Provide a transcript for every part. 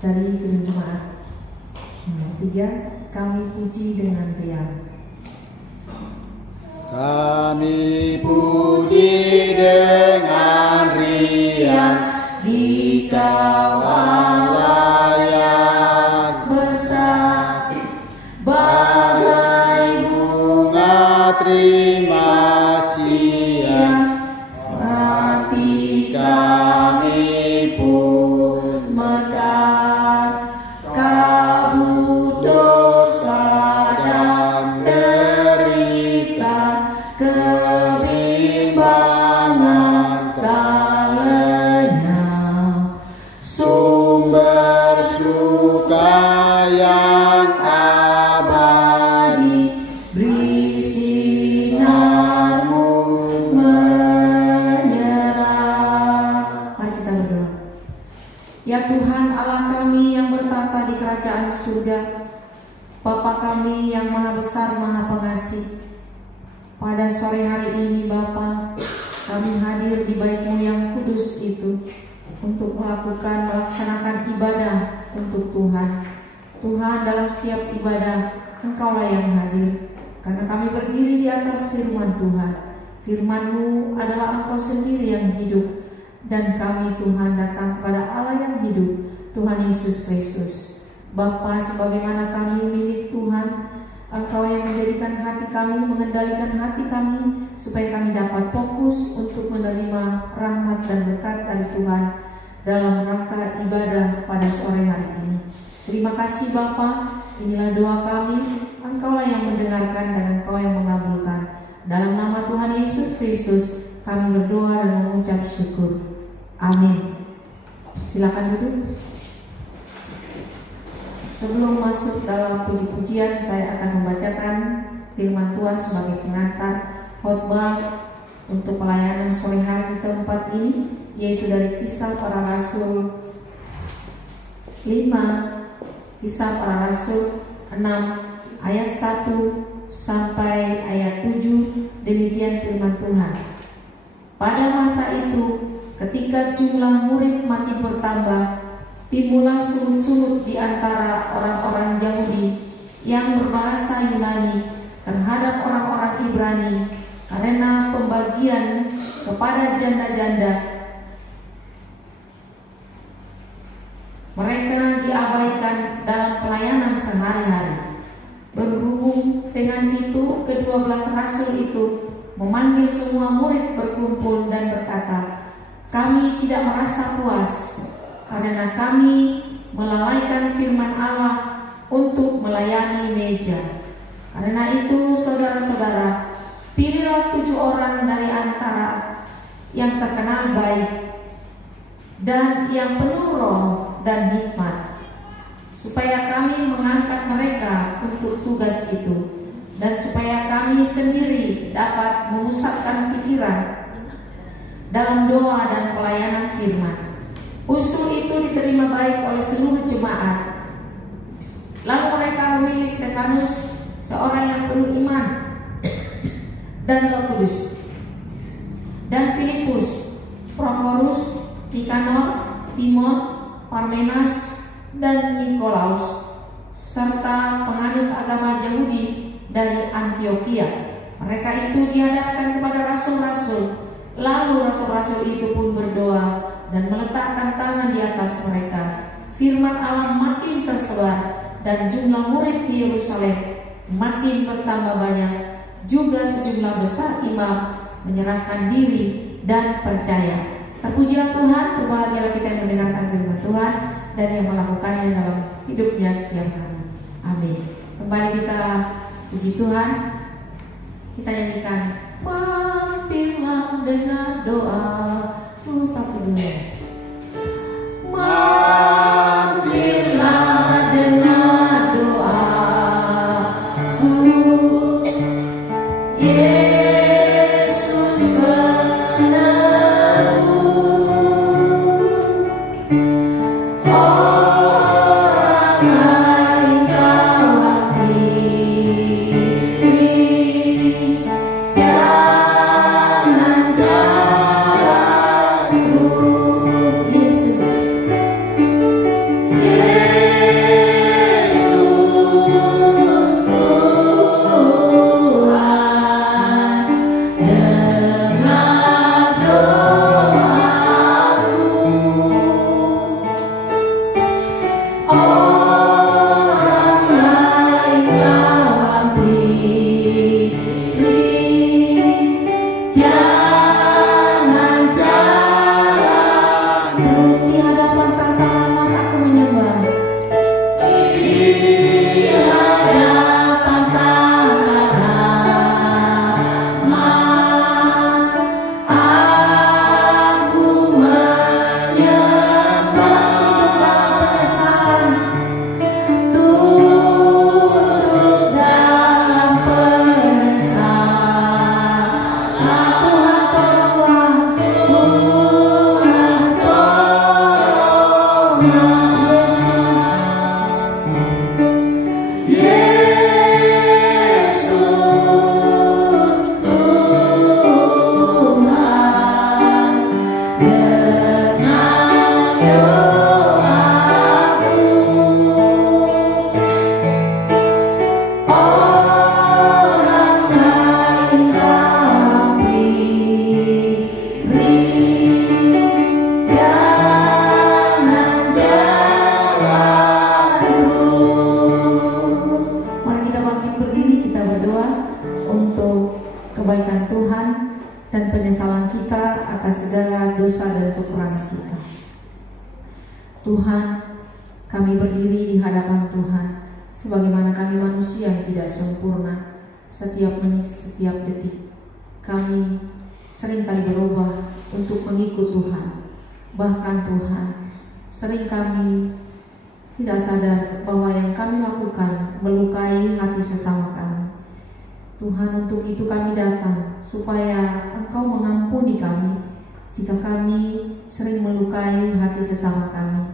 dari gedung jemaat. 3. Kami puji dengan riang. Kami puji dengan riang di kawah layang besar, bagai bunga terima siang, hati kami pun mekar. Kabut dosa dan derita, kebimbangan tak lenyap, sumber suka yang abadi, beri sinarmu menyerah. Mari kita berdoa. Ya Tuhan Allah kami yang bertata di kerajaan surga, Bapa kami yang maha besar maha pengasih, pada sore hari ini Bapa, kami hadir di bait-Mu yang kudus itu untuk melaksanakan ibadah untuk Tuhan. Tuhan, dalam setiap ibadah Engkaulah yang hadir, karena kami berdiri di atas firman Tuhan. Firman-Mu adalah Engkau sendiri yang hidup, dan kami Tuhan datang kepada Allah yang hidup, Tuhan Yesus Kristus. Bapa, sebagaimana kami milik Tuhan, Engkau yang menjadikan hati kami, mengendalikan hati kami, supaya kami dapat fokus untuk menerima rahmat dan berkat dari Tuhan dalam rangka ibadah pada sore hari ini. Terima kasih Bapa, inilah doa kami, Engkaulah yang mendengarkan dan Engkau yang mengabulkan. Dalam nama Tuhan Yesus Kristus kami berdoa dan mengucap syukur. Amin. Silakan duduk. Sebelum masuk dalam puji-pujian, saya akan membacakan firman Tuhan sebagai pengantar khotbah untuk pelayanan sore hari di tempat ini, yaitu dari Kisah Para Rasul 5, Kisah Para Rasul 6 ayat 1 sampai ayat 7. Demikian firman Tuhan. Pada masa itu, ketika jumlah murid makin bertambah, timbullah sungut-sungut di antara orang-orang Yahudi yang berbahasa Yunani terhadap orang-orang Ibrani karena pembagian kepada janda-janda. Mereka diabaikan dalam pelayanan sehari-hari. Berhubung dengan itu, ke-12 rasul itu memanggil semua murid berkumpul dan berkata, "Kami tidak merasa puas karena kami melalaikan firman Allah untuk melayani meja. Karena itu, saudara-saudara, pilihlah 7 orang dari antara yang terkenal baik dan yang penuh roh dan hikmat, supaya kami mengangkat mereka untuk tugas itu, dan supaya kami sendiri dapat memusatkan pikiran dalam doa dan pelayanan firman." Usul itu diterima baik oleh seluruh jemaat. Lalu mereka memilih Stefanus, seorang yang penuh iman dan Roh Kudus, dan Filipus, Prokhorus, Nikanor, Timon, Parmenas, dan Nikolaus, serta penganut agama Yahudi dari Antioquia. Mereka itu dihadapkan kepada rasul-rasul. Lalu rasul-rasul itu pun berdoa dan meletakkan tangan di atas mereka. Firman Allah makin tersebar, dan jumlah murid di Yerusalem makin bertambah banyak. Juga sejumlah besar imam menyerahkan diri dan percaya. Terpujilah Tuhan, berbahagialah kita yang mendengarkan firman Tuhan dan yang melakukannya dalam hidupnya setiap hari. Amin. Kembali kita puji Tuhan. Kita nyanyikan "Mampirlah dengan doa". Satu dua. Mampirlah dengan doaku, Yesus penebus. Orang lain kau pilih, jangan kau dan kekurangan kita. Tuhan, kami berdiri di hadapan Tuhan sebagaimana kami manusia yang tidak sempurna. Setiap menit, setiap detik kami seringkali berubah untuk mengikut Tuhan. Bahkan Tuhan, sering kami tidak sadar bahwa yang kami lakukan melukai hati sesama kami. Tuhan, untuk itu kami datang supaya Engkau mengampuni kami jika kami sering melukai hati sesama kami.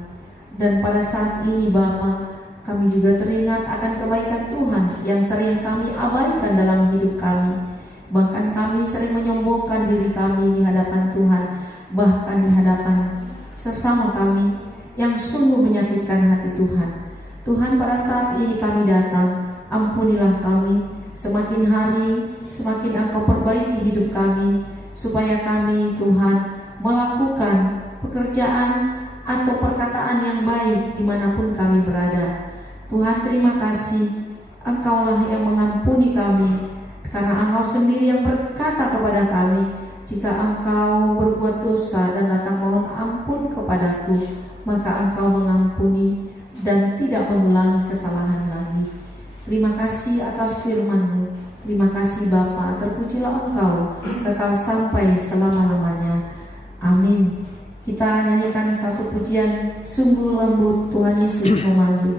Dan pada saat ini Bapa, kami juga teringat akan kebaikan Tuhan yang sering kami abaikan dalam hidup kami. Bahkan kami sering menyombongkan diri kami di hadapan Tuhan, bahkan di hadapan sesama kami yang sungguh menyakitkan hati Tuhan. Tuhan, pada saat ini kami datang, ampunilah kami. Semakin hari, semakin Engkau perbaiki hidup kami, supaya kami, Tuhan, melakukan pekerjaan atau perkataan yang baik dimanapun kami berada. Tuhan, terima kasih, Engkaulah yang mengampuni kami, karena Engkau sendiri yang berkata kepada kami, jika Engkau berbuat dosa dan datang mohon ampun kepadaku, maka Engkau mengampuni dan tidak mengulangi kesalahan lagi. Terima kasih atas firman-Mu. Terima kasih Bapa, terpujilah Engkau kekal sampai selama-lamanya. Amin. Kita nyanyikan satu pujian, sungguh lembut Tuhan Yesus memanggil.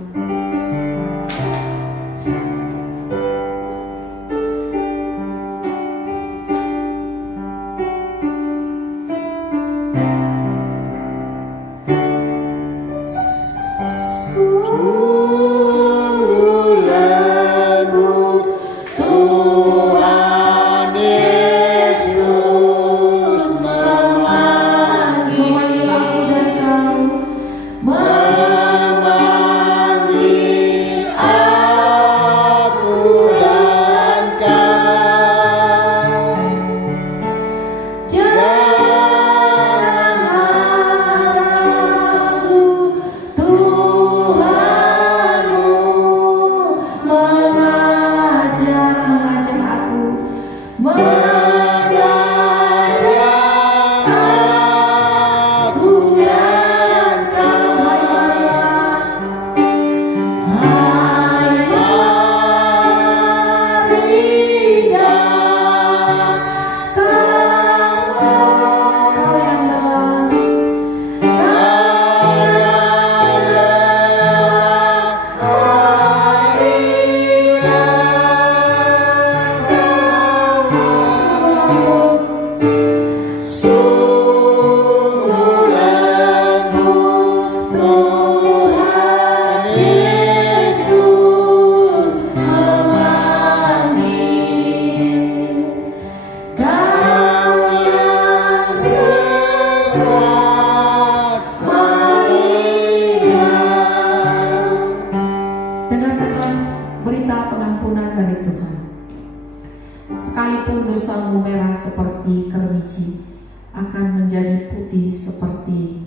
Sekalipun dosamu merah seperti kermici, akan menjadi putih seperti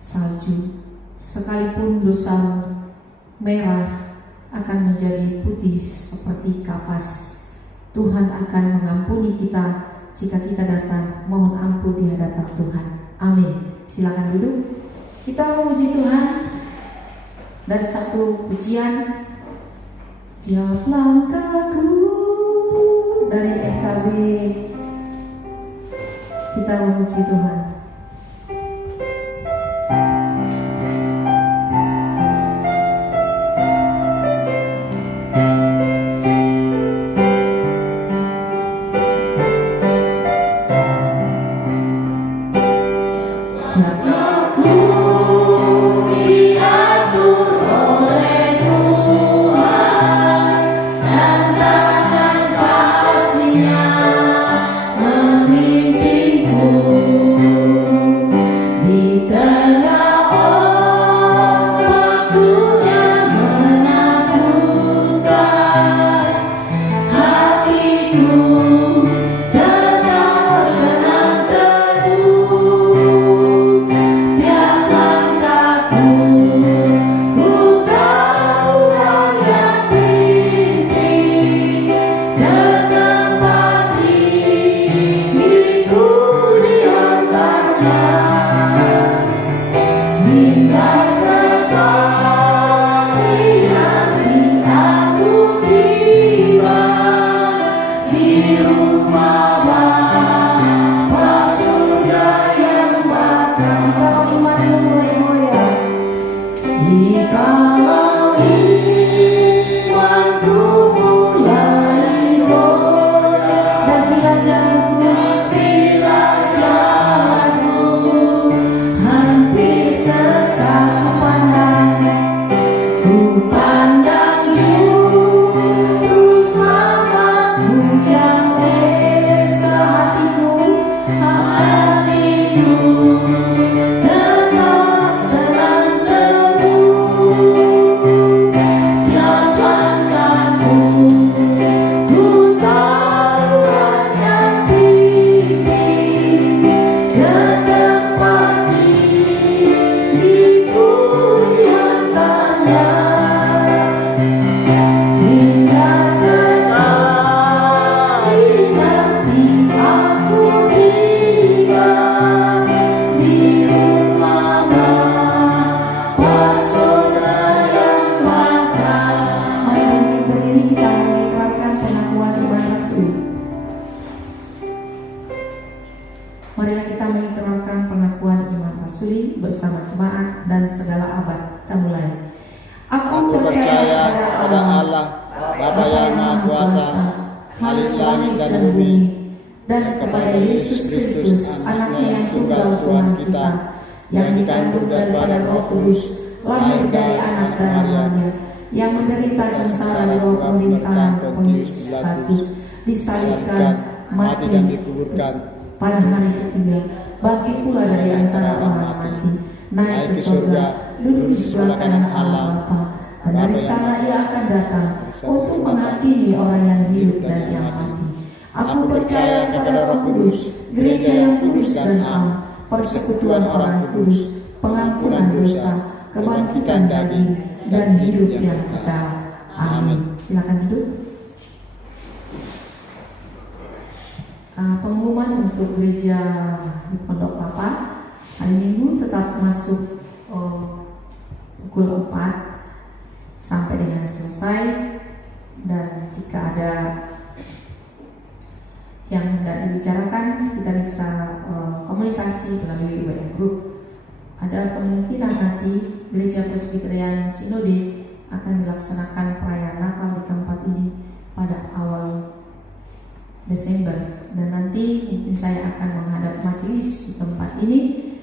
salju. Sekalipun dosamu merah, akan menjadi putih seperti kapas. Tuhan akan mengampuni kita jika kita datang mohon ampun di hadapan Tuhan. Amin. Silakan duduk. Kita memuji Tuhan dari satu pujian, tiap langkahku, dari FKB. Kita memuji Tuhan. Rasuli bersama jemaat dan segala abad. Kita mulai. Aku percaya pada Allah, Bapa yang Maha Kuasa, Khalik langit dan bumi, dan kepada Yesus Kristus, Anaknya yang tunggal Tuhan kita, yang dikandung daripada Roh Kudus, lahir dari anak dan Maria, yang menderita sengsara di bawah pemerintahan Pontius Pilatus, disalibkan, mati dan dikuburkan, pada hari ketiga bangkit pula dari antara orang mati, naik ke surga, duduk di sebelah kanan Allah Bapa, dan dari sana Ia akan datang untuk menghakimi orang yang hidup dan yang mati. Aku percaya kepada Roh Kudus, gereja yang kudus dan am, persekutuan orang kudus, pengampunan dosa, kebangkitan daging, dan hidup yang kekal. Amin. Silakan duduk. Pengumuman untuk gereja di Pondok Kelapa hari Minggu tetap masuk pukul 4 sampai dengan selesai, dan jika ada yang hendak dibicarakan kita bisa komunikasi melalui WA Group. Ada kemungkinan nanti Gereja Presbyterian Sinode akan dilaksanakan perayaan Natal di tempat ini pada awal Desember, dan nanti mungkin saya akan menghadap majelis di tempat ini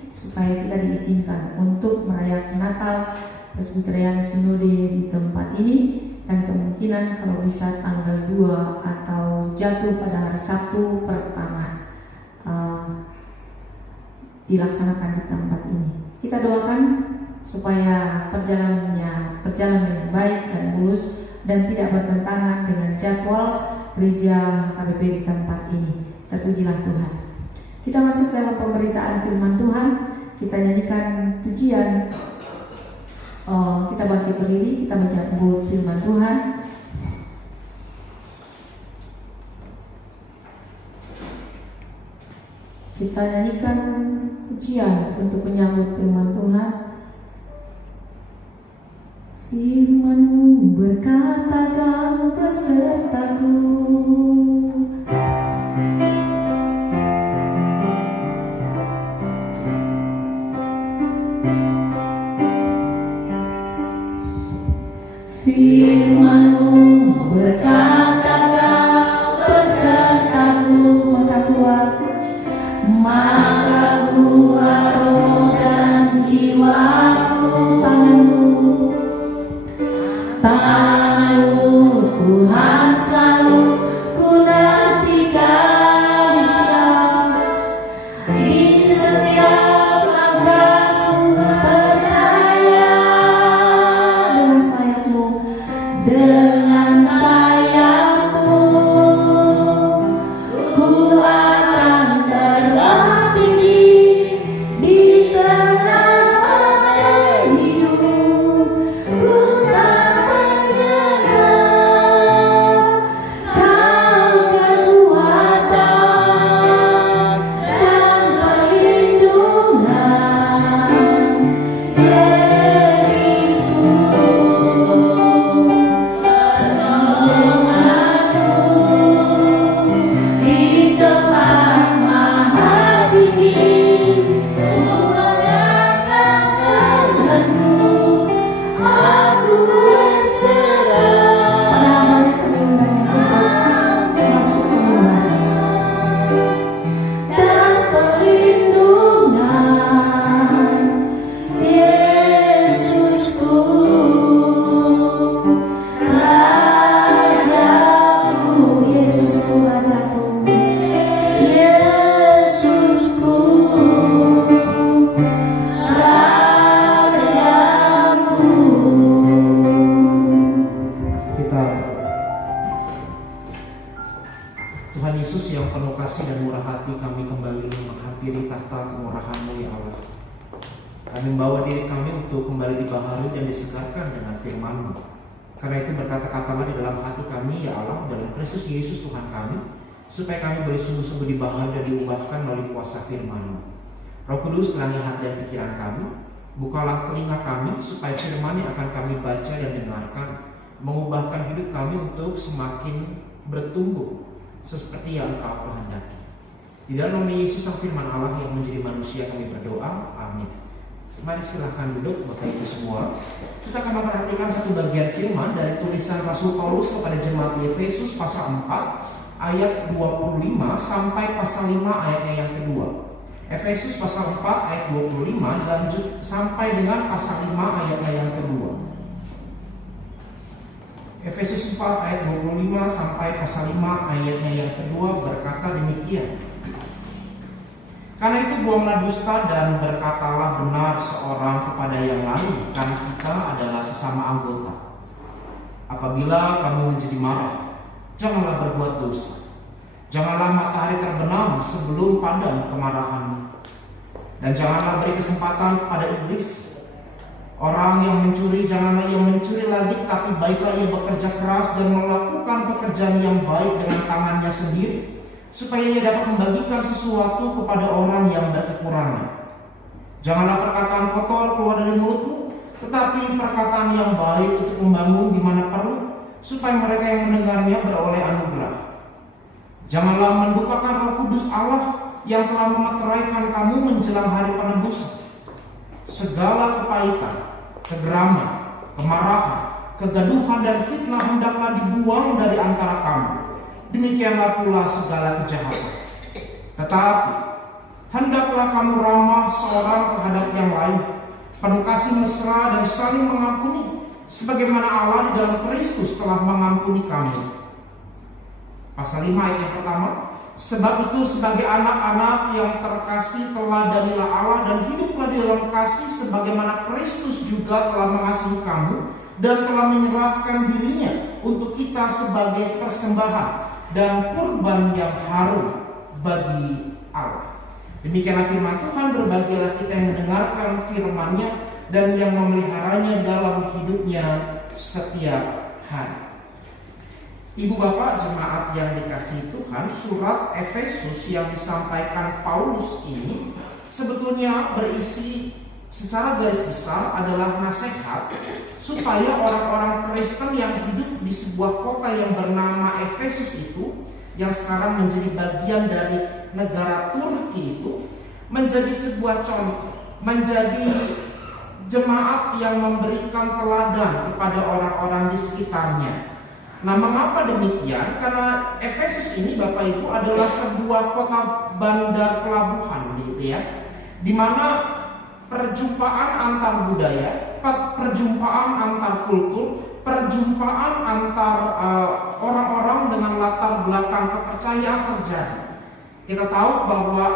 supaya kita diizinkan untuk merayakan Natal Presbyterian Sinode di tempat ini, dan kemungkinan kalau bisa tanggal 2 atau jatuh pada hari Sabtu pertama dilaksanakan di tempat ini. Kita doakan supaya perjalanannya berjalan dengan baik dan mulus dan tidak bertentangan dengan jadwal gereja HKBP di tempat ini. Terpujilah Tuhan. Kita masuk dalam pemberitaan firman Tuhan. Kita nyanyikan pujian. Kita bangkit berdiri, kita menyambut firman Tuhan. Kita nyanyikan pujian untuk menyambut firman Tuhan. Firman-Mu berkata, Kau besertaku. Firman-Mu berkata, Kau besertaku, maka kuat roh dan jiwaku tangan-Mu Tuhan selalu ku nantikan di setiap langkahku, percaya dengan sayap-Mu ku akan terbang tinggi di tengah badai hidup. Ku tak menyerah, Kau kekuatan dan perlindungan, Yesusku. Di tempat maha tinggi, ku mengangkat tanganku, aku berserah. Pada amalnya kami undang untuk masuk kemurahan dan perlindungan, Yesusku, Rajaku, Yesusku, Rajaku, Yesusku, Rajaku. Kita, Tuhan Yesus yang penuh kasih dan murah hati, kami kembali menghampiri tahta kemurahan-Mu ya Allah. Kami membawa diri kami untuk kembali dibaharui dan disegarkan dengan firman-Mu. Karena itu berkata-katalah di dalam hati kami ya Allah, dalam Kristus Yesus Tuhan kami, supaya kami boleh sungguh-sungguh dibaharui dan diubahkan melalui kuasa firman-Mu. Roh Kudus, terangi hati dan pikiran kami, bukalah telinga kami supaya firman yang akan kami baca dan dengarkan mengubahkan hidup kami untuk semakin bertumbuh seperti yang Engkau kehendaki. Di dalam nama Yesus Sang Firman Allah yang menjadi manusia kami berdoa, amin. Mari silahkan duduk Bapak Ibu semua. Kita akan memperhatikan satu bagian firman dari tulisan Rasul Paulus kepada jemaat di Efesus pasal 4 ayat 25 sampai pasal 5 ayatnya yang kedua. Efesus pasal 4 ayat 25 lanjut sampai dengan pasal 5 ayatnya yang kedua. Efesus 4 ayat 25 sampai pasal 5 ayatnya yang kedua berkata demikian. Karena itu buanglah dusta dan berkatalah benar seorang kepada yang lain, karena kita adalah sesama anggota. Apabila kamu menjadi marah, janganlah berbuat dosa. Janganlah matahari terbenam sebelum padam kemarahanmu. Dan janganlah beri kesempatan kepada iblis. Orang yang mencuri, janganlah ia mencuri lagi, tapi baiklah ia bekerja keras dan melakukan pekerjaan yang baik dengan tangannya sendiri, supaya ia dapat membagikan sesuatu kepada orang yang berkekurangan. Janganlah perkataan kotor keluar dari mulutmu, tetapi perkataan yang baik untuk membangun di mana perlu, supaya mereka yang mendengarnya beroleh anugerah. Janganlah mendukakan Roh Kudus Allah yang telah memeteraikan kamu menjelang hari penebusan. Segala kepahitan, kegeraman, kemarahan, kegaduhan dan fitnah hendaklah dibuang dari antara kamu. Demikianlah pula segala kejahatan. Tetapi hendaklah kamu ramah seorang terhadap yang lain, penuh kasih mesra dan saling mengampuni, sebagaimana Allah di dalam Kristus telah mengampuni kamu. Pasal 5 ayat yang pertama. Sebab itu sebagai anak-anak yang terkasih teladanilah Allah dan hiduplah di dalam kasih, sebagaimana Kristus juga telah mengasihi kamu dan telah menyerahkan dirinya untuk kita sebagai persembahan dan kurban yang harum bagi Allah. Demikianlah firman Tuhan. Berbahagialah kita yang mendengarkan firman-Nya dan yang memeliharanya dalam hidupnya setiap hari. Ibu bapak jemaat yang dikasihi Tuhan, surat Efesus yang disampaikan Paulus ini sebetulnya berisi secara garis besar adalah nasihat supaya orang-orang Kristen yang hidup di sebuah kota yang bernama Efesus itu, yang sekarang menjadi bagian dari negara Turki itu, menjadi sebuah contoh, menjadi jemaat yang memberikan teladan kepada orang-orang di sekitarnya. Nah, mengapa demikian? Karena Efesus ini Bapak Ibu adalah sebuah kota bandar pelabuhan gitu ya, di mana perjumpaan antar budaya, perjumpaan antar kultur, perjumpaan antar orang-orang dengan latar belakang kepercayaan terjadi. Kita tahu bahwa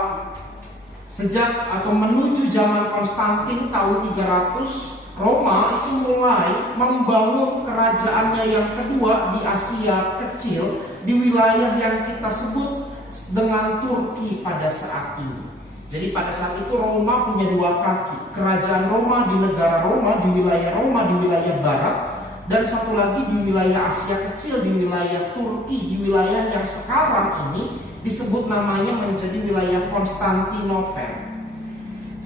sejak atau menuju zaman Konstantin tahun 300, Roma itu mulai membangun kerajaannya yang kedua di Asia Kecil, di wilayah yang kita sebut dengan Turki pada saat ini. Jadi pada saat itu Roma punya dua kaki. Kerajaan Roma di negara Roma, di wilayah barat, dan satu lagi di wilayah Asia Kecil, di wilayah Turki, di wilayah yang sekarang ini disebut namanya menjadi wilayah Konstantinopel.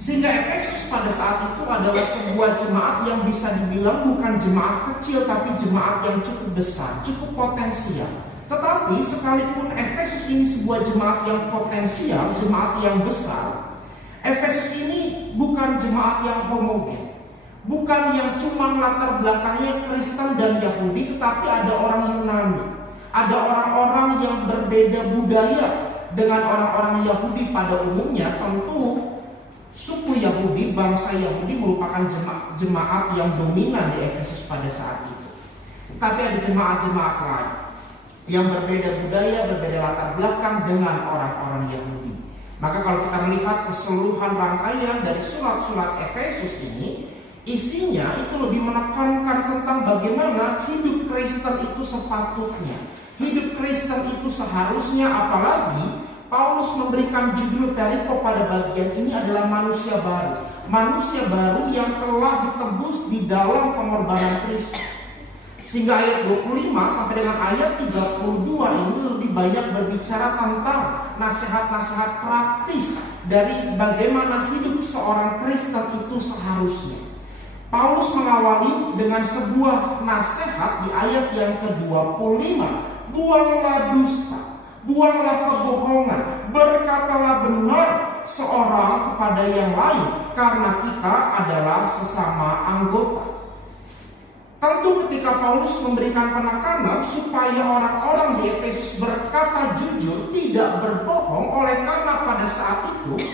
Sehingga Efesus pada saat itu adalah sebuah jemaat yang bisa dibilang bukan jemaat kecil, tapi jemaat yang cukup besar, cukup potensial. Tetapi sekalipun Efesus ini sebuah jemaat yang potensial, jemaat yang besar, Efesus ini bukan jemaat yang homogen, bukan yang cuma latar belakangnya Kristen dan Yahudi, tetapi ada orang Yunani, ada orang-orang yang berbeda budaya dengan orang-orang Yahudi pada umumnya. Tentu suku Yahudi, bangsa Yahudi merupakan jemaat yang dominan di Efesus pada saat itu. Tapi ada jemaat-jemaat lain yang berbeda budaya, berbeda latar belakang dengan orang-orang Yahudi. Maka kalau kita melihat keseluruhan rangkaian dari surat-surat Efesus ini, isinya itu lebih menekankan tentang bagaimana hidup Kristen itu sepatutnya, hidup Kristen itu seharusnya. Apalagi Paulus memberikan judul perikop pada bagian ini adalah manusia baru. Manusia baru yang telah ditebus di dalam pengorbanan Kristus. Sehingga ayat 25 sampai dengan ayat 32 ini lebih banyak berbicara tentang nasihat-nasihat praktis dari bagaimana hidup seorang Kristen itu seharusnya. Paulus mengawali dengan sebuah nasihat di ayat yang ke-25. Buanglah dusta, buanglah kebohongan, berkatalah benar seorang kepada yang lain, karena kita adalah sesama anggota. Tentu ketika Paulus memberikan penekanan supaya orang-orang di Efesus berkata jujur, tidak berbohong, oleh karena pada saat itu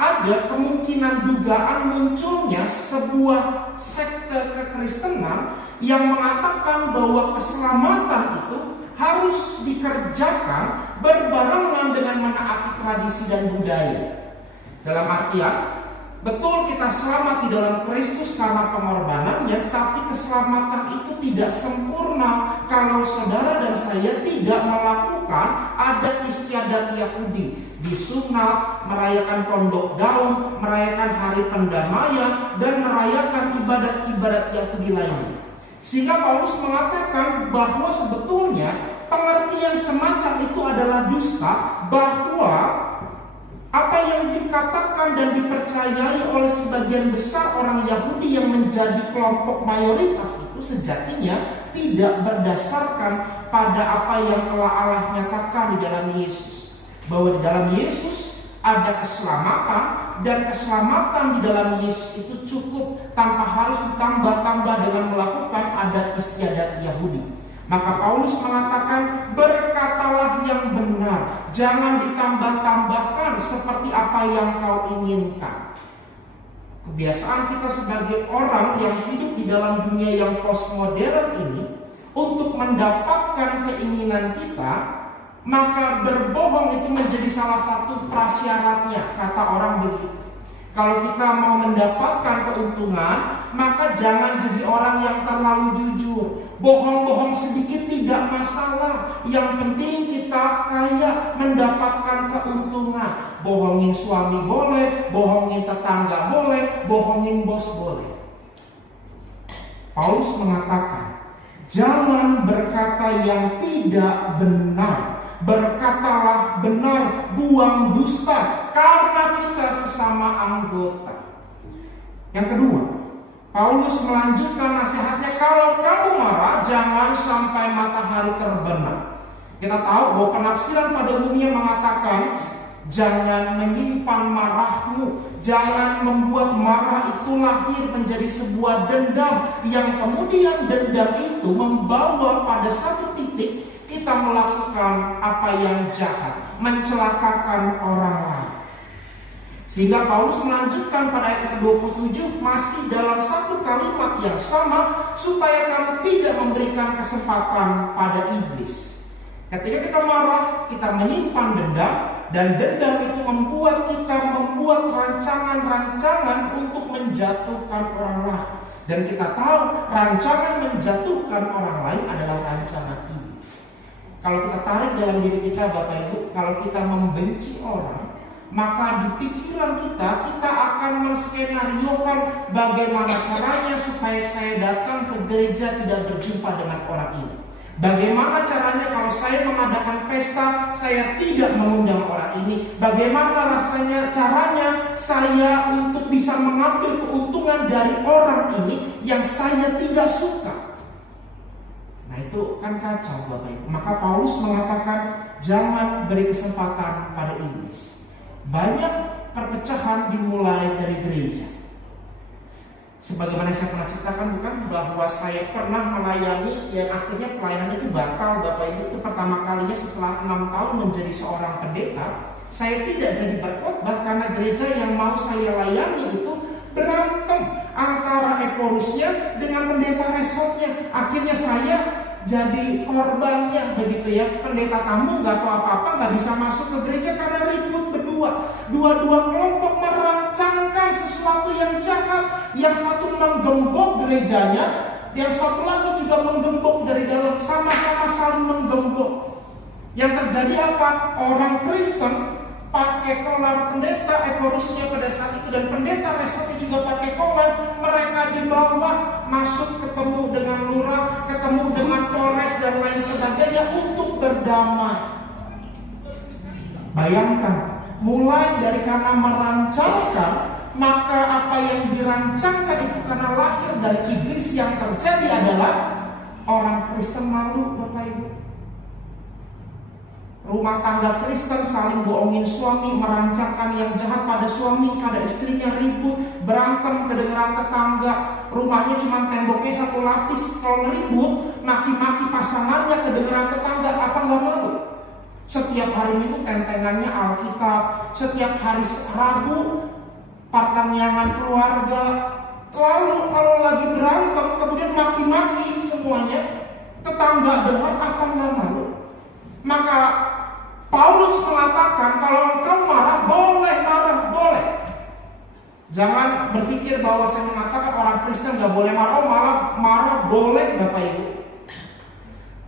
ada kemungkinan dugaan munculnya sebuah sekte kekristenan yang mengatakan bahwa keselamatan itu harus dikerjakan berbarengan dengan menaati tradisi dan budaya. Dalam artian, betul kita selamat di dalam Kristus karena pengorbanannya, tapi keselamatan itu tidak sempurna kalau saudara dan saya tidak melakukan adat istiadat Yahudi, disunat, merayakan pondok daun, merayakan hari pendamaian, dan merayakan ibadat-ibadat Yahudi lainnya. Sehingga Paulus mengatakan bahwa sebetulnya pengertian semacam itu adalah dusta, bahwa apa yang dikatakan dan dipercayai oleh sebagian besar orang Yahudi yang menjadi kelompok mayoritas itu sejatinya tidak berdasarkan pada apa yang telah Allah nyatakan di dalam Yesus. Bahwa di dalam Yesus ada keselamatan, dan keselamatan di dalam Yesus itu cukup tanpa harus ditambah-tambah dengan melakukan adat istiadat Yahudi. Maka Paulus mengatakan, berkatalah yang benar, jangan ditambah-tambahkan seperti apa yang kau inginkan. Kebiasaan kita sebagai orang yang hidup di dalam dunia yang postmodern ini, untuk mendapatkan keinginan kita, maka berbohong itu menjadi salah satu prasyaratnya, kata orang begitu. Kalau kita mau mendapatkan keuntungan, maka jangan jadi orang yang terlalu jujur. Bohong-bohong sedikit tidak masalah. Yang penting kita kaya, mendapatkan keuntungan. Bohongin suami boleh, bohongin tetangga boleh, bohongin bos boleh. Paulus mengatakan, jangan berkata yang tidak benar. Berkatalah benar, buang dusta, karena kita sesama anggota. Yang kedua, Paulus melanjutkan nasihatnya, kalau kamu marah, jangan sampai matahari terbenam. Kita tahu bahwa penafsiran pada umumnya mengatakan, jangan menyimpan marahmu, jangan membuat marah itu lahir menjadi sebuah dendam, yang kemudian dendam itu membawa pada satu titik kita melakukan apa yang jahat, mencelakakan orang lain. Sehingga Paulus melanjutkan pada ayat ke-27 masih dalam satu kalimat yang sama, supaya kamu tidak memberikan kesempatan pada iblis. Ketika kita marah, kita menyimpan dendam, dan dendam itu membuat kita membuat rancangan-rancangan untuk menjatuhkan orang lain. Dan kita tahu rancangan menjatuhkan orang lain adalah rancangan iblis. Kalau kita tarik dalam diri kita, Bapak Ibu, kalau kita membenci orang, maka di pikiran kita akan menskenariokan bagaimana caranya supaya saya datang ke gereja tidak berjumpa dengan orang ini. Bagaimana caranya kalau saya mengadakan pesta, saya tidak mengundang orang ini. Bagaimana caranya saya untuk bisa mengambil keuntungan dari orang ini yang saya tidak suka. Nah itu kan kacau, Bapak Ibu. Maka Paulus mengatakan, jangan beri kesempatan pada iblis. Banyak perpecahan dimulai dari gereja. Sebagaimana saya pernah ceritakan, bukan, bahwa saya pernah melayani yang akhirnya pelayanan itu batal, Bapak Ibu. Itu pertama kalinya setelah 6 tahun menjadi seorang pendeta. Saya tidak jadi berkhotbah karena gereja yang mau saya layani itu berantem antara ekorusnya dengan pendeta resotnya. Akhirnya saya jadi korbannya, begitu ya. Pendeta tamu nggak tahu apa-apa, nggak bisa masuk ke gereja karena ribut berdua. Dua kelompok merancangkan sesuatu yang jahat. Yang satu menggembok gerejanya, yang satu lagi juga menggembok dari dalam, sama-sama saling menggembok. Yang terjadi apa? Orang Kristen pakai kolar pendeta ekorusnya pada saat itu, dan pendeta resotnya juga pakai kolar. Mereka dibawa masuk, ketemu dengan lurah, ketemu dengan Polres dan lain sebagainya untuk berdamai. Bayangkan, mulai dari karena merancangkan, maka apa yang dirancangkan itu karena lahir dari iblis, yang terjadi adalah orang Kristen malu, Bapak Ibu. Rumah tangga Kristen saling bohongin suami, merancangkan yang jahat pada suami, pada istrinya, ribut, berantem, kedengeran tetangga. Rumahnya cuma temboknya satu lapis. Kalau ribut, maki-maki pasangannya, kedengeran tetangga, apa nggak malu? Setiap hari Minggu tentengannya Alkitab, setiap hari Rabu pertanyaan keluarga. Lalu kalau lagi berantem, kemudian maki-maki semuanya, tetangga dengar, apa nggak malu? Maka Paulus mengatakan kalau engkau marah, boleh. Jangan berpikir bahwa saya mengatakan orang Kristen gak boleh marah. Oh, malah marah boleh Bapak Ibu.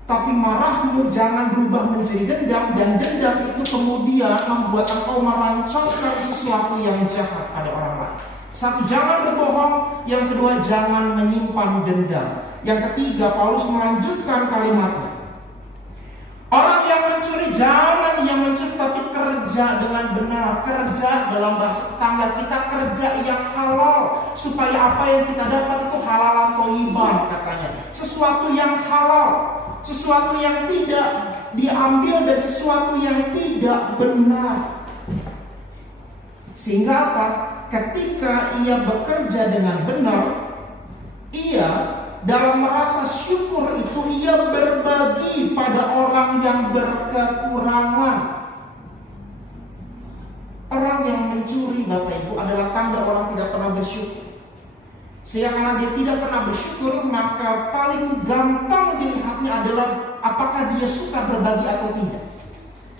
Tapi marahmu jangan berubah menjadi dendam, dan dendam itu kemudian membuat engkau merancangkan sesuatu yang jahat pada orang lain. Satu, jangan berbohong. Yang kedua, jangan menyimpan dendam. Yang ketiga, Paulus melanjutkan kalimatnya. Orang yang mencuri, jangan yang mencuri, tapi kerja dengan benar. Kerja dalam bahasa tetangga kita, kerja yang halal. Supaya apa yang kita dapat itu halalan thayyiban katanya. Sesuatu yang halal. Sesuatu yang tidak diambil dari sesuatu yang tidak benar. Sehingga apa? Ketika ia bekerja dengan benar, ia dalam merasa syukur itu ia berbagi pada orang yang berkekurangan. Orang yang mencuri Bapak Ibu adalah tanda orang tidak pernah bersyukur. Sehingga karena dia tidak pernah bersyukur, maka paling gampang dilihatnya adalah apakah dia suka berbagi atau tidak.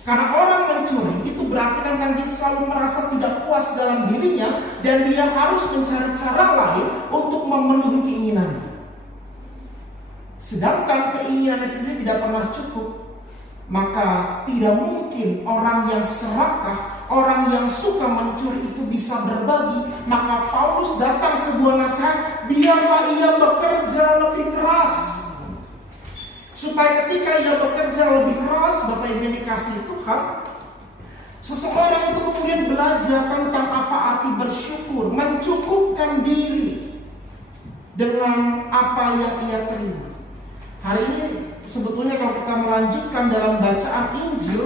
Karena orang mencuri itu berarti kan dia selalu merasa tidak puas dalam dirinya, dan dia harus mencari cara lain untuk memenuhi keinginannya. Sedangkan keinginannya sendiri tidak pernah cukup, maka tidak mungkin orang yang serakah, orang yang suka mencuri itu bisa berbagi. Maka Paulus datang sebuah nasihat, biarlah ia bekerja lebih keras. Supaya ketika ia bekerja lebih keras, Bapak Ibu yang dikasihi Tuhan, seseorang itu kemudian belajar tentang apa arti bersyukur, mencukupkan diri dengan apa yang ia terima. Hari ini sebetulnya kalau kita melanjutkan dalam bacaan Injil,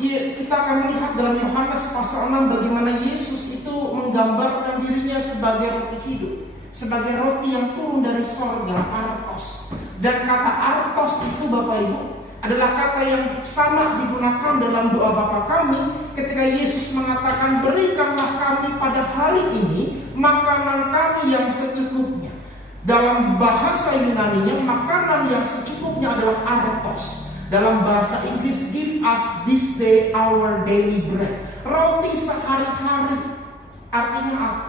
kita akan melihat dalam Yohanes pasal 6 bagaimana Yesus itu menggambarkan dirinya sebagai roti hidup, sebagai roti yang turun dari sorga, artos. Dan kata artos itu Bapak Ibu adalah kata yang sama digunakan dalam doa Bapa kami ketika Yesus mengatakan, berikanlah kami pada hari ini makanan kami yang secukupnya. Dalam bahasa Yunaninya, makanan yang secukupnya adalah artos. Dalam bahasa Inggris, give us this day our daily bread. Roti sehari-hari. Artinya apa?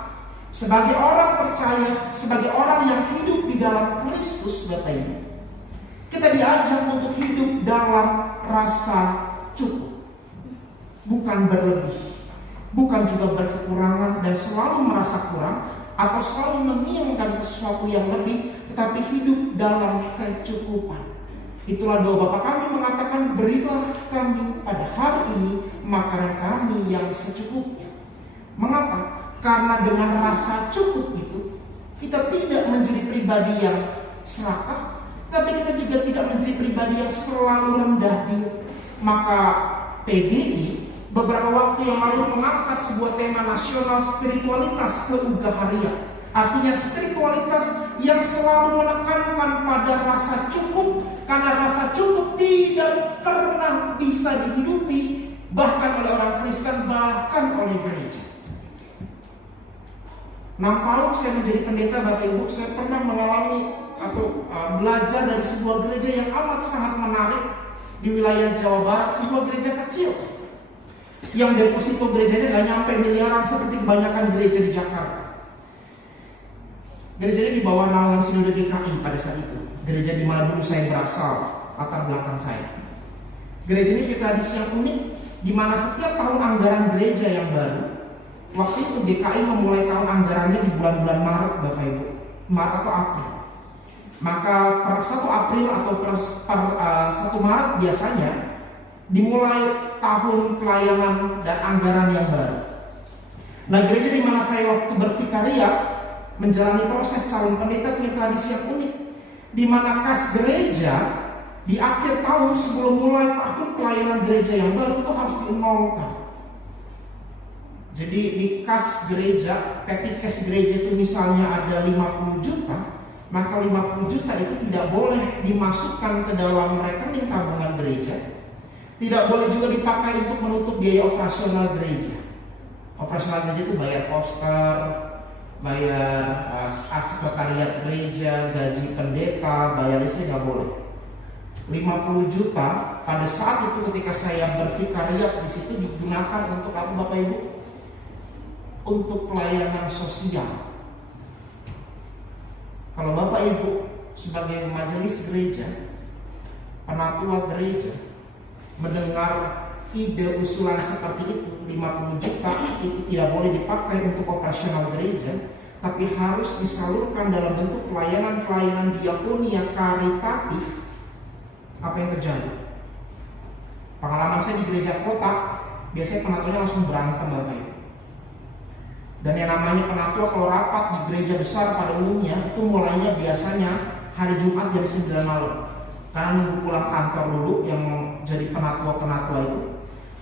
Sebagai orang percaya, sebagai orang yang hidup di dalam Kristus, Bapak Ibu, kita diajak untuk hidup dalam rasa cukup. Bukan berlebih, bukan juga berkekurangan dan selalu merasa kurang, atau selalu menginginkan sesuatu yang lebih, tetapi hidup dalam kecukupan. Itulah doa Bapa kami mengatakan, berilah kami pada hari ini makanan kami yang secukupnya. Mengapa? Karena dengan rasa cukup itu, kita tidak menjadi pribadi yang serakah, tapi kita juga tidak menjadi pribadi yang selalu rendah diri. Maka PGI beberapa waktu yang lalu mengangkat sebuah tema nasional, spiritualitas keugaharian. Artinya spiritualitas yang selalu menekankan pada rasa cukup, karena rasa cukup tidak pernah bisa dihidupi bahkan oleh orang Kristen, bahkan oleh gereja. 6 tahun saya menjadi pendeta Bapak Ibu, saya pernah mengalami atau belajar dari sebuah gereja yang amat sangat menarik di wilayah Jawa Barat, sebuah gereja kecil yang deposito gerejanya gak nyampe miliaran seperti kebanyakan gereja di Jakarta. Gerejanya di bawah naungan Sinode GKI pada saat itu. Gereja di mana dulu saya berasal, latar belakang saya. Gereja ini tradisi yang unik, di mana setiap tahun anggaran gereja yang baru, waktu itu GKI memulai tahun anggarannya di bulan-bulan Maret, Bapak Ibu, Maret atau April. Maka per 1 April atau per 1 Maret biasanya dimulai tahun pelayanan dan anggaran yang baru. Nah, gereja di mana saya waktu bervikariat menjalani proses calon pendeta punya tradisi yang unik, di mana kas gereja Di akhir tahun sebelum mulai tahun pelayanan gereja yang baru itu harus dinolkan. Jadi di kas gereja, petty cash gereja itu misalnya ada 50 juta, maka 50 juta itu tidak boleh dimasukkan ke dalam rekening tabungan gereja. Tidak boleh juga dipakai untuk menutup biaya operasional gereja. Operasional gereja itu bayar poster, bayar sekretariat gereja, gaji pendeta, bayar listrik, nggak boleh. 50 juta pada saat itu ketika saya bervikariat di situ digunakan untuk apa Bapak Ibu? Untuk pelayanan sosial. Kalau Bapak Ibu sebagai majelis gereja, penatua gereja mendengar ide usulan seperti itu, 50 juta itu tidak boleh dipakai untuk operasional gereja, tapi harus disalurkan dalam bentuk pelayanan-pelayanan diakoni yang karitatif. Apa yang terjadi? Pengalaman saya di gereja kota, biasanya penatuanya langsung berantem Bapak Ibu. Dan yang namanya penatua kalau rapat di gereja besar pada umumnya itu mulainya biasanya hari Jumat jam 9 malam. Karena nunggu pulang kantor dulu yang jadi penatua-penatua itu.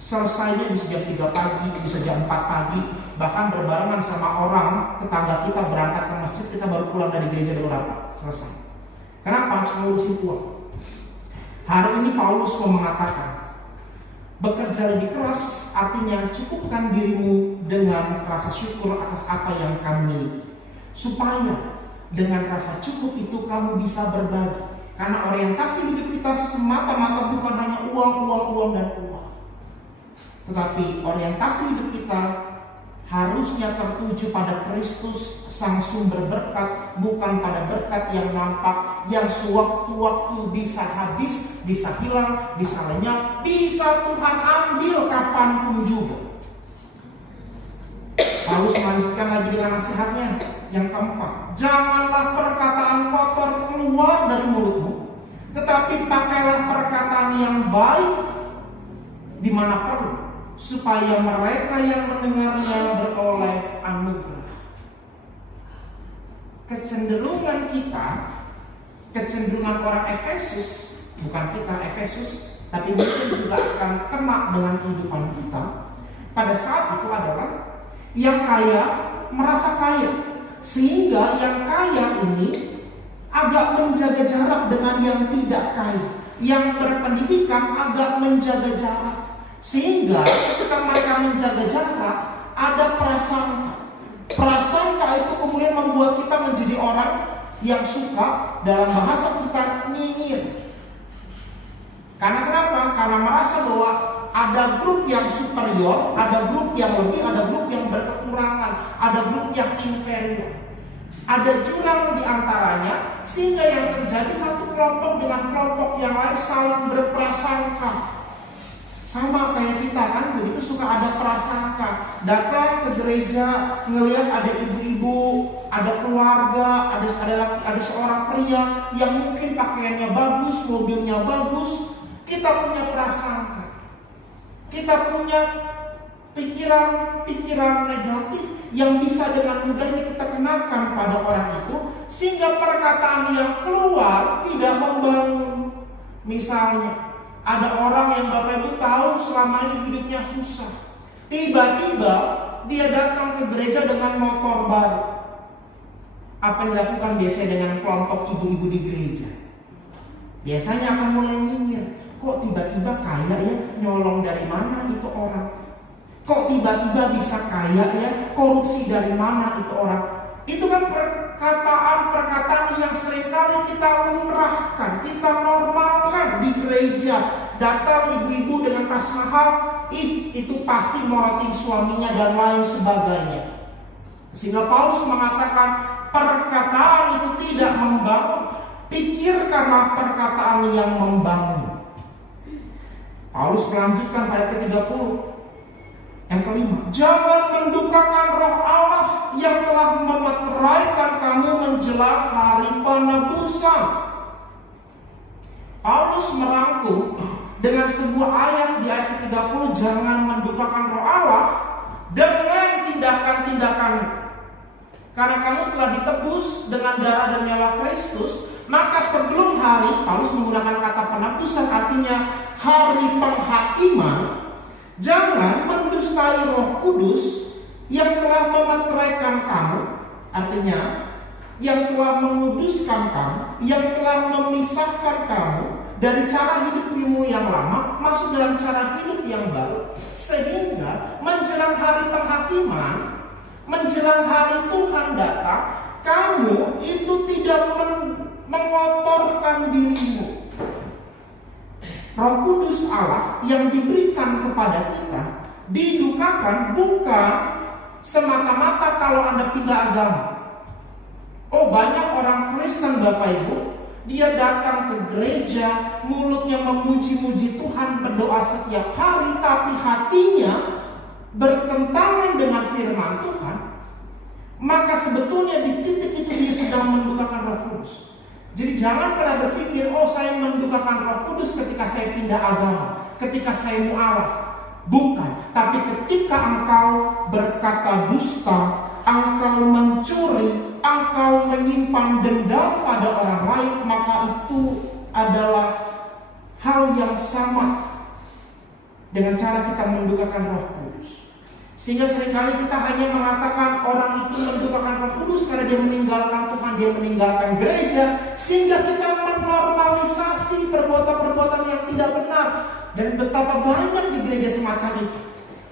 Selesainya bisa jam 3 pagi, bisa jam 4 pagi, bahkan berbarengan sama orang tetangga kita berangkat ke masjid, kita baru pulang dari gereja baru rapat. Selesai. Kenapa? Ngurusin uang. Hari ini Paulus mau mengatakan, bekerja lebih keras artinya cukupkan dirimu dengan rasa syukur atas apa yang kamu miliki. Supaya dengan rasa cukup itu kamu bisa berbagi. Karena orientasi hidup kita semata-mata bukan hanya uang, dan uang. Tetapi orientasi hidup kita harusnya tertuju pada Kristus sang sumber berkat, bukan pada berkat yang nampak, yang sewaktu-waktu bisa habis, bisa hilang, bisa lenyap, bisa Tuhan ambil kapanpun juga. Paulus melanjutkan lagi dengan nasihatnya yang keempat, janganlah perkataan kotor keluar dari mulutmu, tetapi pakailah perkataan yang baik di mana perlu, supaya mereka yang mendengarnya beroleh anugerah. Kecenderungan orang Efesus, bukan kita Efesus, tapi mungkin juga akan kena dengan kehidupan kita. Pada saat itu adalah yang kaya merasa kaya, sehingga yang kaya ini agak menjaga jarak dengan yang tidak kaya. Yang berpendidikan agak menjaga jarak. Sehingga ketika mereka menjaga jarak, ada prasangka. Prasangka itu kemudian membuat kita menjadi orang yang suka, dalam bahasa kita, nyinyir. Karena kenapa? Karena merasa bahwa ada grup yang superior, ada grup yang lebih, ada grup yang berkekurangan, ada grup yang inferior. Ada jurang di antaranya, sehingga yang terjadi satu kelompok dengan kelompok yang lain saling berprasangka. Sama kayak kita kan, begitu suka ada prasangka. Datang ke gereja, ngelihat ada ibu-ibu, ada keluarga, ada seorang pria yang mungkin pakaiannya bagus, mobilnya bagus. Kita punya prasangka. Kita punya pikiran negatif yang bisa dengan mudahnya kita kenakan pada orang itu, sehingga perkataan yang keluar tidak membangun. Misalnya, ada orang yang Bapak Ibu tahu selama ini hidupnya susah. Tiba-tiba dia datang ke gereja dengan motor baru. Apa yang dilakukan biasanya dengan kelompok ibu-ibu di gereja? Biasanya akan mulai nyinyir. Kok tiba-tiba kaya ya? Nyolong dari mana itu orang? Kok tiba-tiba bisa kaya ya? Korupsi dari mana itu orang? Itu kan perkataan-perkataan yang seringkali kita lumrahkan, kita normalkan di gereja. Datang ibu-ibu dengan tas mahal, itu pasti morotin suaminya dan lain sebagainya. Sehingga Paulus mengatakan perkataan itu tidak membangun. Pikirkanlah perkataan yang membangun. Paulus melanjutkan pada ke-30. Yang kelima, jangan mendukakan roh Allah yang telah memeteraikan kamu menjelang hari penebusan. Paulus merangkum dengan sebuah ayat di ayat ke-30, jangan mendukakan roh Allah dengan tindakan-tindakan. Karena kamu telah ditebus dengan darah dan nyawa Kristus, Maka sebelum hari, Paulus menggunakan kata penebusan, artinya hari penghakiman, jangan mendustai Roh Kudus yang telah memeteraikan kamu, artinya yang telah menguduskan kamu, yang telah memisahkan kamu dari cara hidupmu yang lama masuk dalam cara hidup yang baru, sehingga menjelang hari penghakiman, menjelang hari Tuhan datang, kamu itu tidak mengotorkan dirimu. Roh Kudus Allah yang diberikan kepada kita didukakan bukan semata-mata kalau Anda pindah agama. Oh, banyak orang Kristen Bapak Ibu, dia datang ke gereja, mulutnya memuji-muji Tuhan, berdoa setiap hari, tapi hatinya bertentangan dengan firman Tuhan. Maka sebetulnya di titik itu dia sedang mendukakan Roh Kudus. Jadi jangan pernah berpikir, oh saya mendukakan Roh Kudus ketika saya pindah agama, ketika saya mualaf. Bukan, tapi ketika engkau berkata dusta, engkau mencuri, engkau menyimpan dendam pada orang lain, maka itu adalah hal yang sama dengan cara kita mendukakan Roh Kudus. Sehingga seringkali kita hanya mengatakan orang itu mendukakan Roh Kudus karena dia meninggalkan Tuhan, dia meninggalkan gereja, sehingga kita menormalisasi perbuatan-perbuatan yang tidak benar. Dan betapa banyak di gereja semacam itu.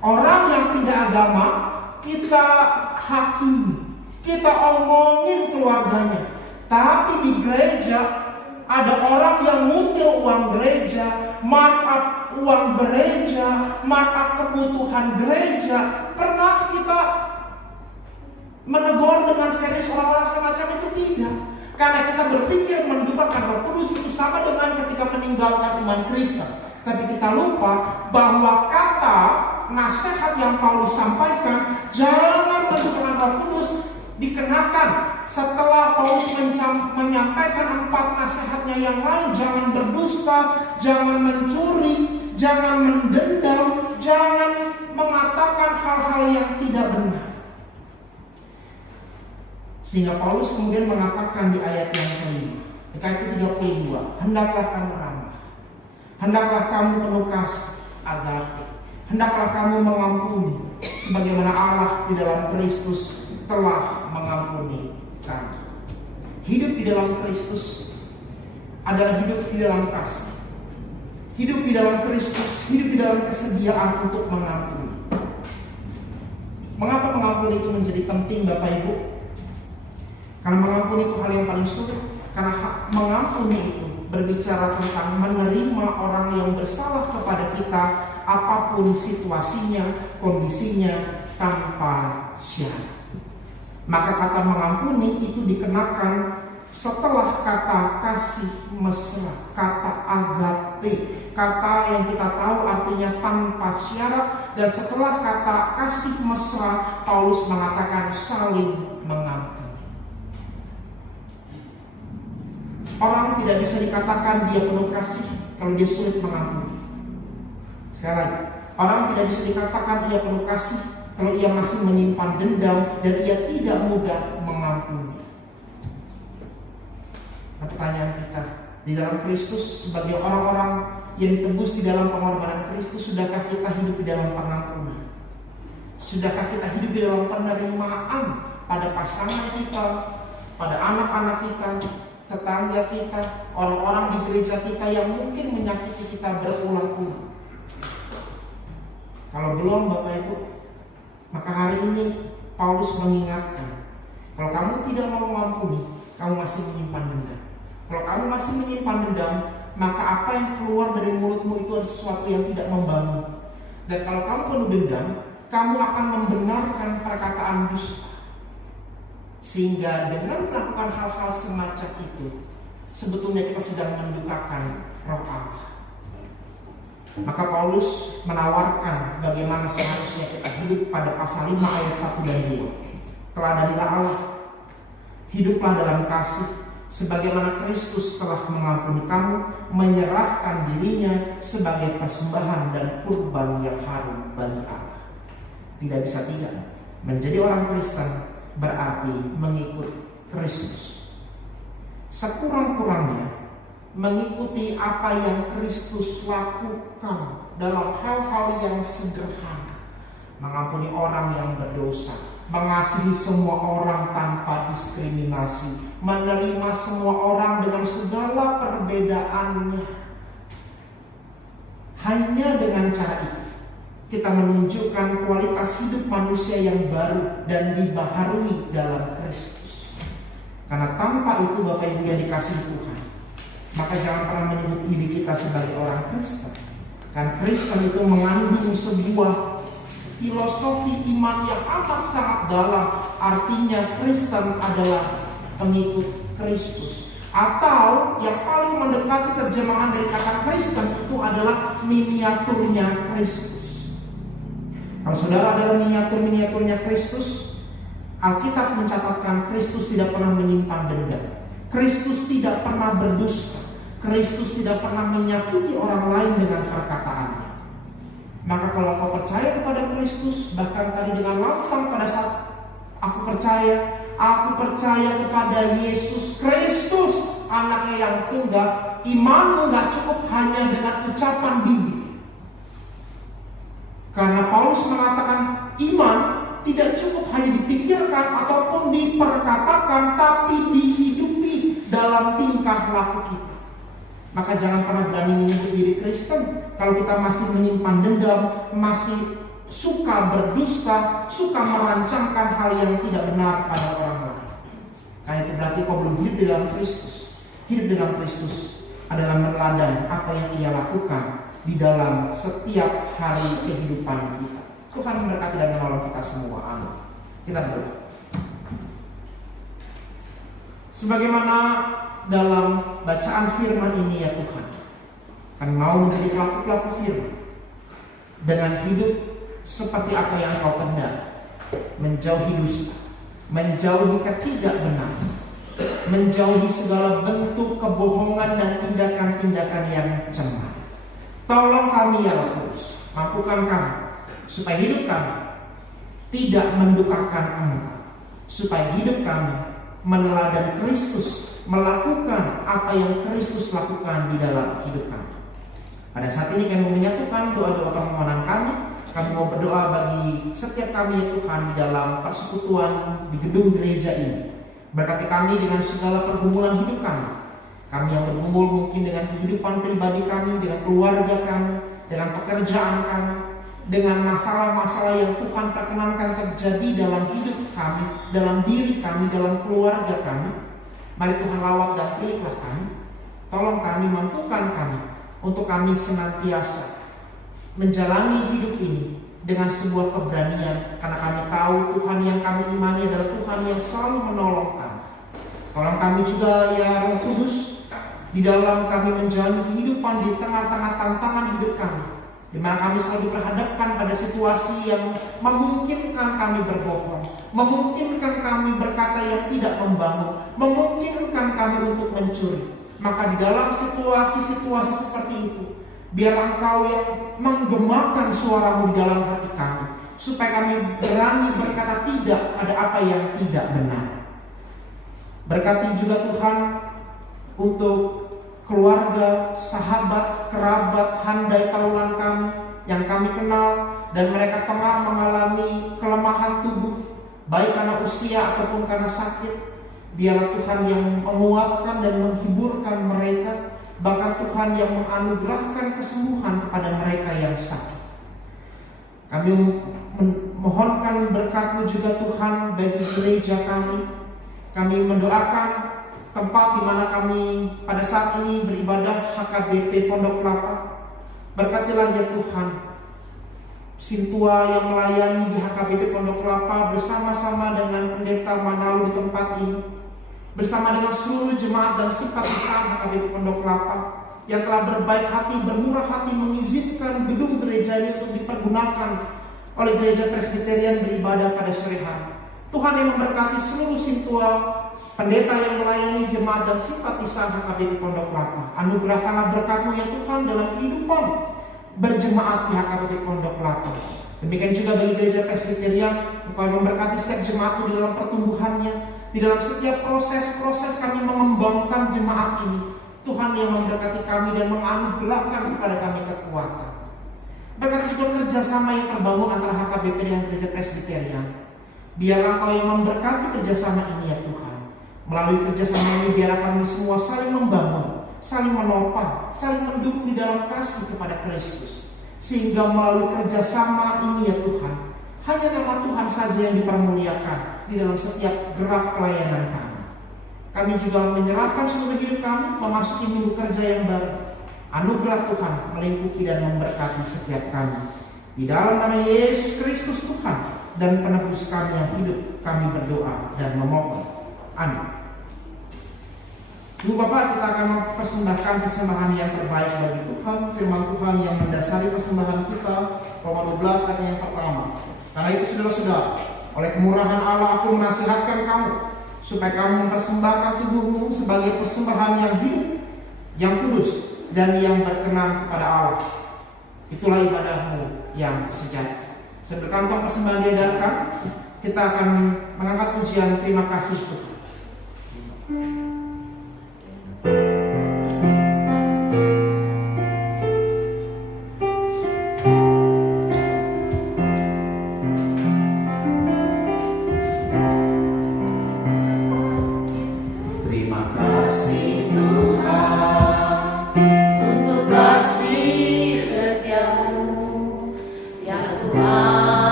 Orang yang pindah agama, kita hakimi, kita omongin keluarganya. Tapi di gereja ada orang yang ngutil uang gereja, markup uang gereja, markup kebutuhan gereja. Pernah kita menegur dengan serius orang-orang semacam itu? Tidak. Karena kita berpikir mendukakan Roh Kudus itu sama dengan ketika meninggalkan iman Kristen. Tapi kita lupa bahwa kata nasihat yang Paulus sampaikan, jangan mendukakan Roh Kudus, dikenakan setelah Paulus menyampaikan 4 nasihatnya yang lain. Jangan berdusta, jangan mencuri, jangan mendendam, jangan mengatakan hal-hal yang tidak benar. Sehingga Paulus kemudian mengatakan di ayat yang kelima, di ayat 32, hendaklah kamu ramah, hendaklah kamu penuh kasih, agape, hendaklah kamu mengampuni, sebagaimana Allah di dalam Kristus telah mengampuni kamu. Hidup di dalam Kristus adalah hidup di dalam kasih. Hidup di dalam Kristus, hidup di dalam kesediaan untuk mengampuni. Mengapa mengampuni itu menjadi penting Bapak Ibu? Karena mengampuni itu hal yang paling sulit. Karena mengampuni itu berbicara tentang menerima orang yang bersalah kepada kita, apapun situasinya, kondisinya, tanpa syarat. Maka kata mengampuni itu dikenakan setelah kata kasih mesra, kata agape, kata yang kita tahu artinya tanpa syarat. Dan setelah kata kasih mesra, Paulus mengatakan saling mengampuni. Orang tidak bisa dikatakan dia penuh kasih kalau dia sulit mengampuni. Sekali lagi, orang tidak bisa dikatakan dia penuh kasih kalau ia masih menyimpan dendam dan ia tidak mudah mengampuni. Nah, pertanyaan kita, di dalam Kristus sebagai orang-orang yang ditebus di dalam pengorbanan Kristus, sudahkah kita hidup di dalam pengampunan? Sudahkah kita hidup di dalam penerimaan pada pasangan kita, pada anak-anak kita, tetangga kita, orang-orang di gereja kita yang mungkin menyakiti kita berulang-ulang? Kalau belum Bapak Ibu, maka hari ini Paulus mengingatkan, kalau kamu tidak mau mengampuni, kamu masih menyimpan dendam. Kalau kamu masih menyimpan dendam, maka apa yang keluar dari mulutmu itu adalah sesuatu yang tidak membangun. Dan kalau kamu penuh dendam, kamu akan membenarkan perkataan dusta. Sehingga dengan melakukan hal-hal semacam itu, sebetulnya kita sedang mendukakan Roh Allah. Maka Paulus menawarkan bagaimana seharusnya kita hidup pada pasal 5 ayat 1 dan 2. Teladanilah Allah, hiduplah dalam kasih, sebagaimana Kristus telah mengampuni kamu, menyerahkan dirinya sebagai persembahan dan kurban yang harum bagi Allah. Tidak bisa tidak, menjadi orang Kristen berarti mengikut Kristus. sekurang-kurangnya mengikuti apa yang Kristus lakukan dalam hal-hal yang sederhana. Mengampuni orang yang berdosa, mengasihi semua orang tanpa diskriminasi, menerima semua orang dengan segala perbedaannya. Hanya dengan cara itu kita menunjukkan kualitas hidup manusia yang baru dan dibaharui dalam Kristus. Karena tanpa itu Bapak Ibu yang dikasihi Tuhan, maka jangan pernah menyebut diri kita sebagai orang Kristen. Kan Kristen itu mengandung sebuah filosofi iman yang amat sangat dalam. Artinya Kristen adalah pengikut Kristus. Atau yang paling mendekati terjemahan dari kata Kristen itu adalah miniaturnya Kristus. Kalau saudara adalah miniaturnya Kristus, Alkitab mencatatkan Kristus tidak pernah menyimpan dendam. Kristus tidak pernah berdusta. Kristus tidak pernah menyakiti orang lain dengan perkataannya. Maka kalau kau percaya kepada Kristus, bahkan tadi dengan lantang pada saat aku percaya kepada Yesus Kristus, anaknya yang tunggal, imanmu gak cukup hanya dengan ucapan bibir. Karena Paulus mengatakan iman tidak cukup hanya dipikirkan ataupun diperkatakan, tapi dihidupi dalam tingkah laku kita. Maka jangan pernah berani menyebut diri Kristen kalau kita masih menyimpan dendam, masih suka berdusta, suka merancangkan hal yang tidak benar pada orang lain. Karena itu berarti kau belum hidup di dalam Kristus. Hidup di dalam Kristus adalah meneladani apa yang Ia lakukan di dalam setiap hari kehidupan kita. Tuhan memberkati dan menolong kita semua. Amin. Kita berdoa. Sebagaimana dalam bacaan firman ini ya Tuhan, kami mau menjadi pelaku-pelaku firman dengan hidup seperti apa yang Kau kehendaki, menjauhi dusta, menjauhi ketidakbenaran, menjauhi segala bentuk kebohongan dan tindakan-tindakan yang cemar. Tolong kami ya Roh Kudus, mampukan kami supaya hidup kami tidak mendukakan Engkau, supaya hidup kami meneladani Kristus, melakukan apa yang Kristus lakukan di dalam hidup kami. Pada saat ini kami menyatukan doa-doa permohonan kami. Kami mau berdoa bagi setiap kami ya Tuhan di dalam persekutuan di gedung gereja ini. Berkati kami dengan segala pergumulan hidup kami. Kami yang bergumul mungkin dengan kehidupan pribadi kami, dengan keluarga kami, dengan pekerjaan kami, dengan masalah-masalah yang Tuhan perkenankan terjadi dalam hidup kami, dalam diri kami, dalam keluarga kami. Mari Tuhan lawat dan pilihlah kami. Tolong kami, mampukan kami untuk kami senantiasa menjalani hidup ini dengan sebuah keberanian, karena kami tahu Tuhan yang kami imani adalah Tuhan yang selalu menolong kami. Tolong kami juga ya Roh Kudus, di dalam kami menjalani kehidupan di tengah-tengah tantangan hidup kami, di mana kami selalu diperhadapkan pada situasi yang memungkinkan kami berbohong, memungkinkan kami berkata yang tidak membangun, memungkinkan kami untuk mencuri. Maka di dalam situasi-situasi seperti itu, biar Engkau yang menggemakan suara-Mu di dalam hati kami, supaya kami berani berkata tidak pada apa yang tidak benar. Berkati juga Tuhan untuk keluarga, sahabat, kerabat, handai taulan kami yang kami kenal, dan mereka tengah mengalami kelemahan tubuh, baik karena usia ataupun karena sakit. Biarlah Tuhan yang menguatkan dan menghiburkan mereka, bahkan Tuhan yang menganugerahkan kesembuhan kepada mereka yang sakit. Kami memohonkan berkat-Mu juga Tuhan bagi gereja kami. Kami mendoakan tempat di mana kami pada saat ini beribadah, HKBP Pondok Kelapa. Berkatilah ya Tuhan Sintua yang melayani di HKBP Pondok Kelapa bersama-sama dengan pendeta Manalu di tempat ini, bersama dengan seluruh jemaat dan simpatisan HKBP Pondok Kelapa yang telah berbaik hati, bermurah hati mengizinkan gedung gereja ini untuk dipergunakan oleh gereja Presbyterian beribadah pada sore hari. Tuhan yang memberkati seluruh Sintua, pendeta yang melayani jemaat dan simpatisan HKBP Pondok Kelapa. Anugerahkanlah berkat-Mu ya Tuhan dalam kehidupan berjemaat di HKBP Pondok Kelapa. Demikian juga bagi gereja Presbyterian, Engkau memberkati setiap jemaat-Mu di dalam pertumbuhannya, Di dalam setiap proses-proses kami mengembangkan jemaat ini, Tuhan yang memberkati kami dan menganugerahkan kepada kami kekuatan. Berkati juga kerjasama yang terbangun antara HKBP dengan Gereja Presbyterian. Biarlah Engkau yang memberkati kerjasama ini ya Tuhan. Melalui kerjasama ini biarlah kami semua saling membangun, saling menopang, saling mendukung di dalam kasih kepada Kristus. Sehingga melalui kerjasama ini ya Tuhan, hanya nama Tuhan saja yang dipermuliakan di dalam setiap gerak pelayanan kami. Kami juga menyerahkan seluruh hidup kami memasuki minggu kerja yang baru. Anugerah Tuhan melingkupi dan memberkati setiap kami. Di dalam nama Yesus Kristus Tuhan dan penebus kami yang hidup, kami berdoa dan memohon. Amin. Ibu Bapak, kita akan mempersembahkan persembahan yang terbaik bagi Tuhan. Firman Tuhan yang mendasari persembahan kita, Roma 12 ayat yang pertama. Karena itu saudara-saudara, oleh kemurahan Allah aku menasihatkan kamu, supaya kamu mempersembahkan tubuhmu sebagai persembahan yang hidup, yang kudus, dan yang berkenan kepada Allah. Itulah ibadahmu yang sejati. Sebelum kantong persembahan diedarkan, kita akan mengangkat pujian terima kasih Tuhan.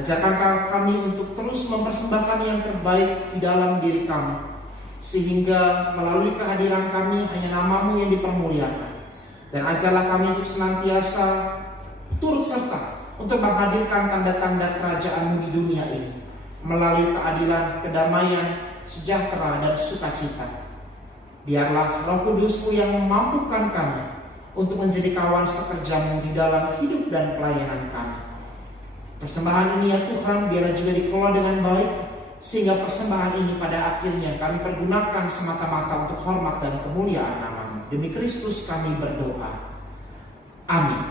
Ajarkan kami untuk terus mempersembahkan yang terbaik di dalam diri kami, sehingga melalui kehadiran kami hanya nama-Mu yang dipermuliakan. Dan ajarlah kami untuk senantiasa turut serta untuk menghadirkan tanda-tanda kerajaan-Mu di dunia ini, melalui keadilan, kedamaian, sejahtera, dan sukacita. Biarlah Roh Kudus-Mu yang memampukan kami untuk menjadi kawan sekerja-Mu di dalam hidup dan pelayanan kami. Persembahan ini ya Tuhan, biarlah juga dikelola dengan baik, sehingga persembahan ini pada akhirnya kami pergunakan semata-mata untuk hormat dan kemuliaan nama-Mu. Demi Kristus kami berdoa. Amin.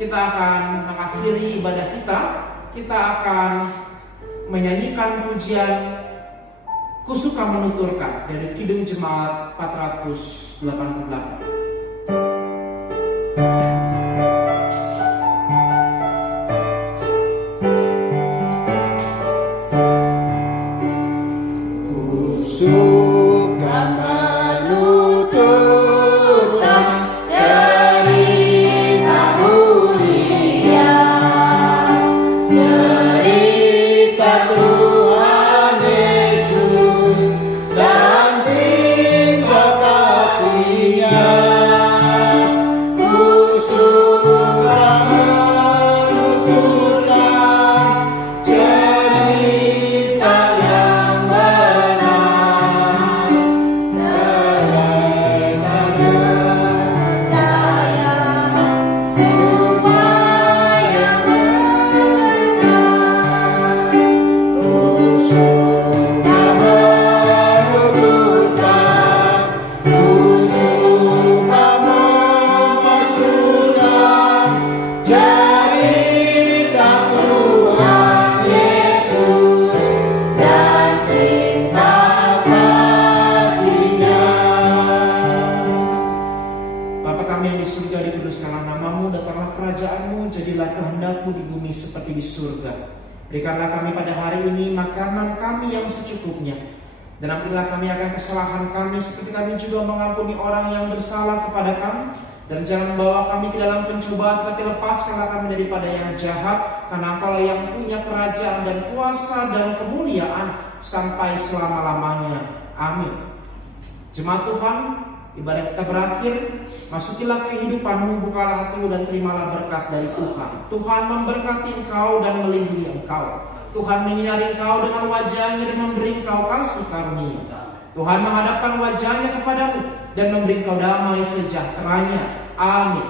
Kita akan mengakhiri ibadah kita. Kita akan menyanyikan pujian Kusuka Menuturkan dari Kidung Jemaat 488. Berikanlah kami pada hari ini makanan kami yang secukupnya, Dan ampunilah kami akan kesalahan kami, seperti kami juga mengampuni orang yang bersalah kepada kami. Dan jangan membawa kami ke dalam pencobaan, tetapi lepaskanlah kami daripada yang jahat. Karena Engkaulah yang punya kerajaan dan kuasa dan kemuliaan sampai selama-lamanya. Amin. Jemaat Tuhan, ibadah kita berakhir. Masukilah kehidupanmu, bukalah hatimu dan terimalah berkat dari Tuhan. Tuhan memberkati engkau dan melindungi engkau. Tuhan menyinari engkau dengan wajahnya dan memberi engkau kasih karunia. Tuhan menghadapkan wajahnya kepadamu dan memberi engkau damai sejahteranya. Amin.